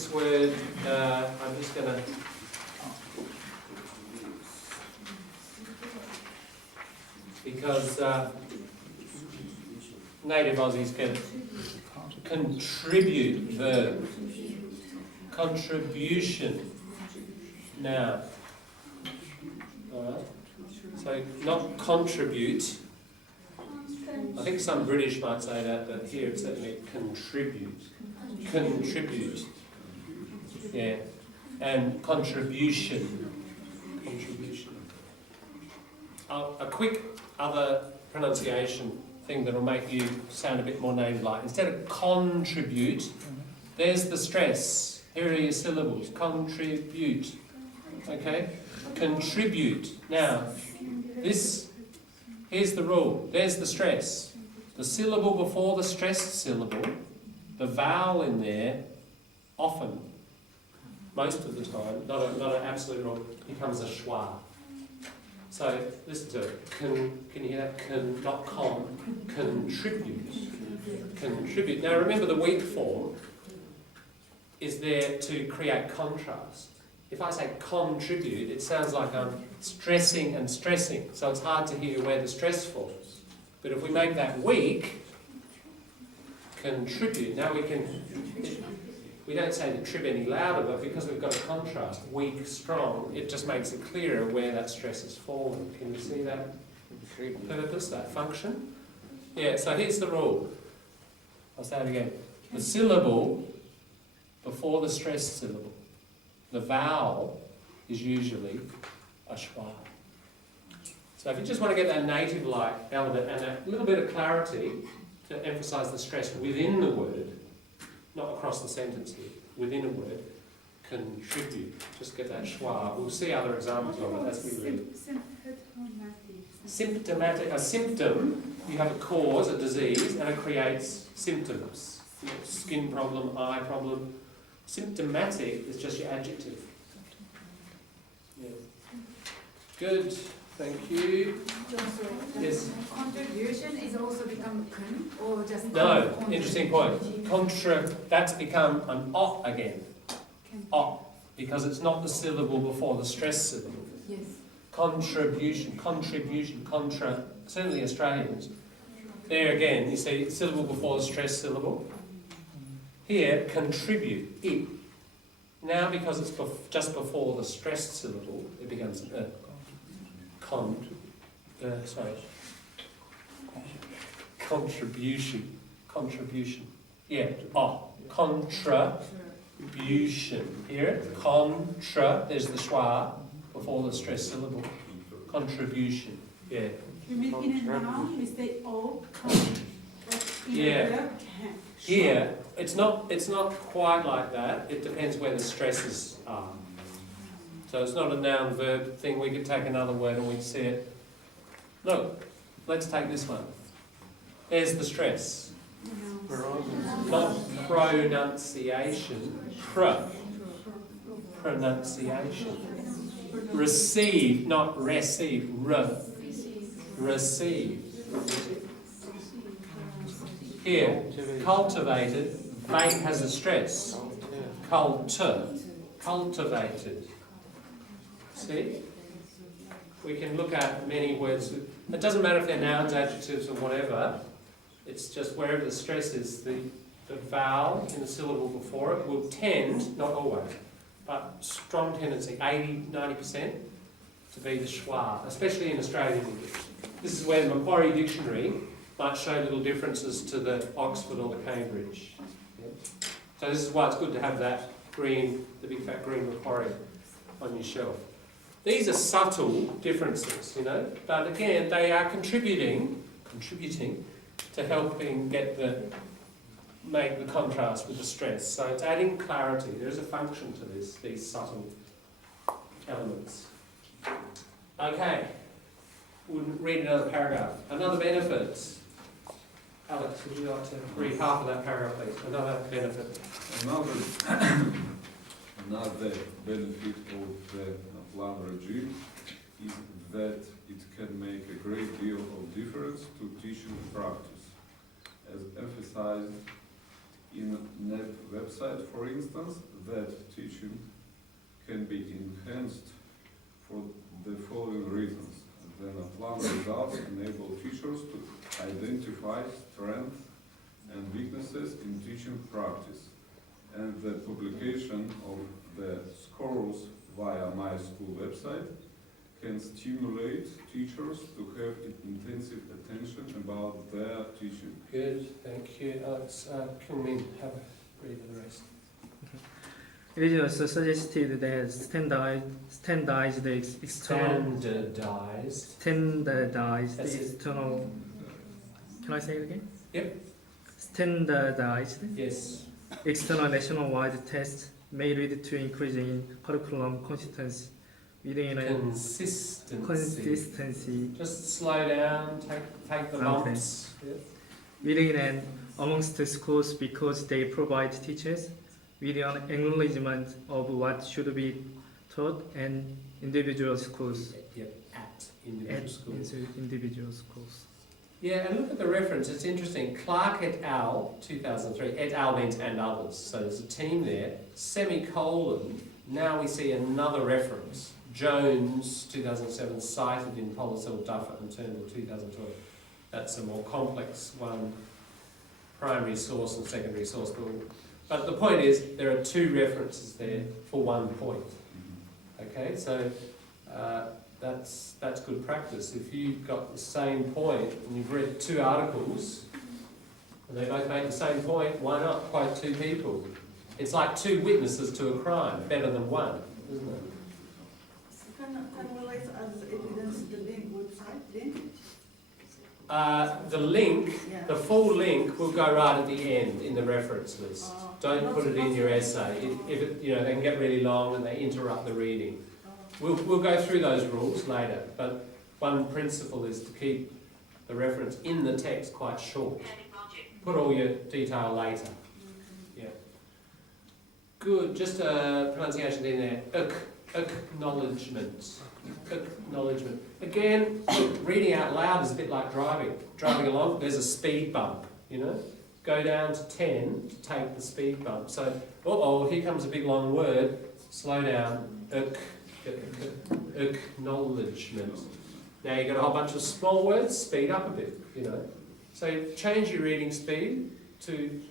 this word, I'm just going to... Because native Aussies can contribute verb. Contribution. Now. Alright. So not contribute. I think some British might say that, but here it's certainly contribute. Contribute. Yeah. And contribution. Contribution. A quick other pronunciation thing that'll make you sound a bit more native-like. Instead of contribute, there's the stress. Here are your syllables. Contribute. Okay? Contribute. Now, here's the rule. There's the stress. The syllable before the stressed syllable, the vowel in there, often, most of the time, not an absolute rule, becomes a schwa. So, listen to it. Can you hear that? Can, not con. Contribute. Contribute. Now remember the weak form is there to create contrast. If I say contribute, it sounds like I'm stressing and stressing. So it's hard to hear where the stress falls. But if we make that weak, contribute. Now we don't say the trib any louder, but because we've got a contrast, weak, strong, it just makes it clearer where that stress is falling. Can you see that purpose, that function? Yeah, so here's the rule. I'll say it again. The syllable before the stressed syllable, the vowel is usually a schwa. So if you just want to get that native-like element and a little bit of clarity to emphasise the stress within the word, not across the sentence here, within a word, contribute. Just get that schwa. We'll see other examples of it as we read. Symptomatic. A symptom, you have a cause, a disease, and it creates symptoms. Skin problem, eye problem. Symptomatic is just your adjective. Yeah. Good. Thank you. Yes. Contribution is also become kun or just no. Interesting point. That's become an o again. O, because it's not the syllable before the stress syllable. Yes. Contribution. Certainly Australians. There again, you see syllable before the stress syllable. Here, contribute. It. Now, because it's just before the stressed syllable, it becomes Contribution. Yeah. Oh. Contribution. Here. Contra. There's the schwa before the stressed syllable. Contribution. Yeah. You mean in a noun, we say o. Yeah. Here, it's not quite like that. It depends where the stresses are. So it's not a noun verb thing. We could take another word and we'd see it. Look, let's take this one. There's the stress. Not pronunciation. Pronunciation. Receive, not receive. Receive. Here, cultivated, vague has a stress. Cultivated. See? We can look at many words. It doesn't matter if they're nouns, adjectives, or whatever. It's just wherever the stress is, the vowel in the syllable before it will tend, not always, but strong tendency, 80-90%, to be the schwa, especially in Australian English. This is where the Macquarie Dictionary might show little differences to the Oxford or the Cambridge. Yeah. So this is why it's good to have that green, the big fat green Macquarie on your shelf. These are subtle differences, you know, but again, they are contributing to helping make the contrast with the stress. So it's adding clarity. There is a function to these subtle elements. Okay, we'll read another paragraph. Another benefit. Alex, would you like to read half of that paragraph, please? Another benefit. Another benefit of the language is that it can make a great deal of difference to teaching practice, as emphasized in NEP website, for instance, that teaching can be enhanced for the following reasons. Then plan results enable teachers to identify strengths and weaknesses in teaching practice. And the publication of the scores via my school website can stimulate teachers to have intensive attention about their teaching. Good, thank you. Alex, can we have a read of the rest? It is also suggested that standardized external Standardized. That's it. external. Can I say it again? Yep. Standardized Yes. external nationwide tests may lead to increasing curriculum consistency within a consistency Just slow down, take the bumps. Yeah. within and amongst the schools because they provide teachers with an acknowledgement of what should be taught and individual schools. Yep, at individual schools. Individual schools. Yeah, and look at the reference, it's interesting. Clark et al., 2003, et al. Means and others, so there's a team there, semicolon, now we see another reference. Jones, 2007, cited in Polisel, Duffert and Turnbull, 2012. That's a more complex one, primary source and secondary source. But the point is, there are two references there for one point. Okay, so that's good practice. If you've got the same point and you've read two articles and they both make the same point, why not quote two people? It's like two witnesses to a crime, better than one, isn't it? Can we raise as evidence the link website link? The link, Yeah. the full link will go right at the end in the reference list. Don't put it in your essay. If it, they can get really long and they interrupt the reading. We'll go through those rules later, but one principle is to keep the reference in the text quite short. Put all your detail later. Yeah. Good. Just a pronunciation in there. Acknowledgement. Acknowledgement. Again, reading out loud is a bit like driving. Driving along, there's a speed bump. Go down to 10 to take the speed bump. So, here comes a big long word. Slow down. Acknowledgement. Now you've got a whole bunch of small words, speed up a bit, So change your reading speed to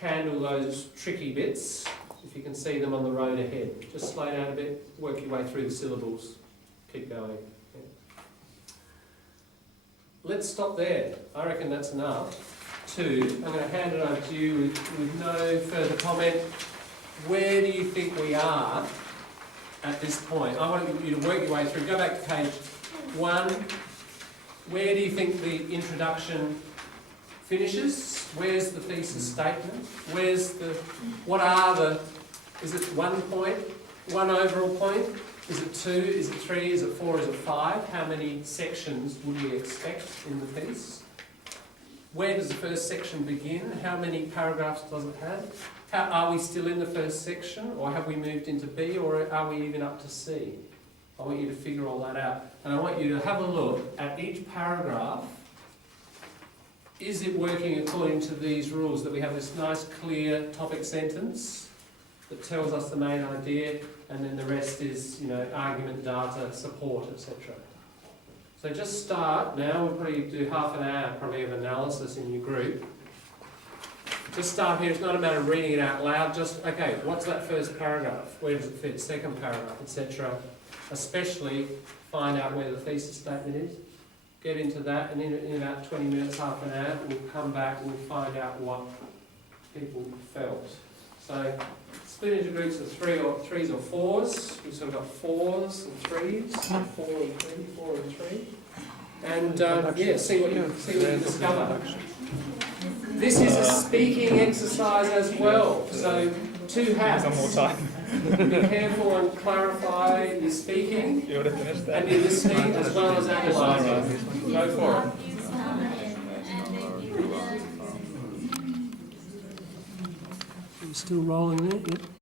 handle those tricky bits, if you can see them on the road ahead. Just slow down a bit, work your way through the syllables, keep going. Yeah. Let's stop there. I reckon that's enough. I'm going to hand it over to you with no further comment. Where do you think we are at this point? I want you to work your way through. Go back to page 1. Where do you think the introduction finishes? Where's the thesis statement? Is it 1 point? One overall point? Is it 2? Is it 3? Is it 4? Is it 5? How many sections would we expect in the piece? Where does the first section begin? How many paragraphs does it have? Are we still in the first section, or have we moved into B, or are we even up to C? I want you to figure all that out. And I want you to have a look at each paragraph. Is it working according to these rules, that we have this nice clear topic sentence that tells us the main idea, and then the rest is, argument, data, support, etc. So just start now. We'll probably do half an hour probably of analysis in your group. Just start here. It's not a matter of reading it out loud. Just, okay, what's that first paragraph? Where does it fit? Second paragraph, etc. Especially find out where the thesis statement is. Get into that, and in about 20 minutes, half an hour, we'll come back and we'll find out what people felt. So split into groups of 3s or 4s. We've sort of got 4s and 3s, 4 and 3, 4 and 3. And see what you discover. This is a speaking exercise as well. So 2 hats. Some more time. Be careful and clarify your speaking You would have finished that. and your listening as well as analysing. Go for it. Still rolling there? Yep.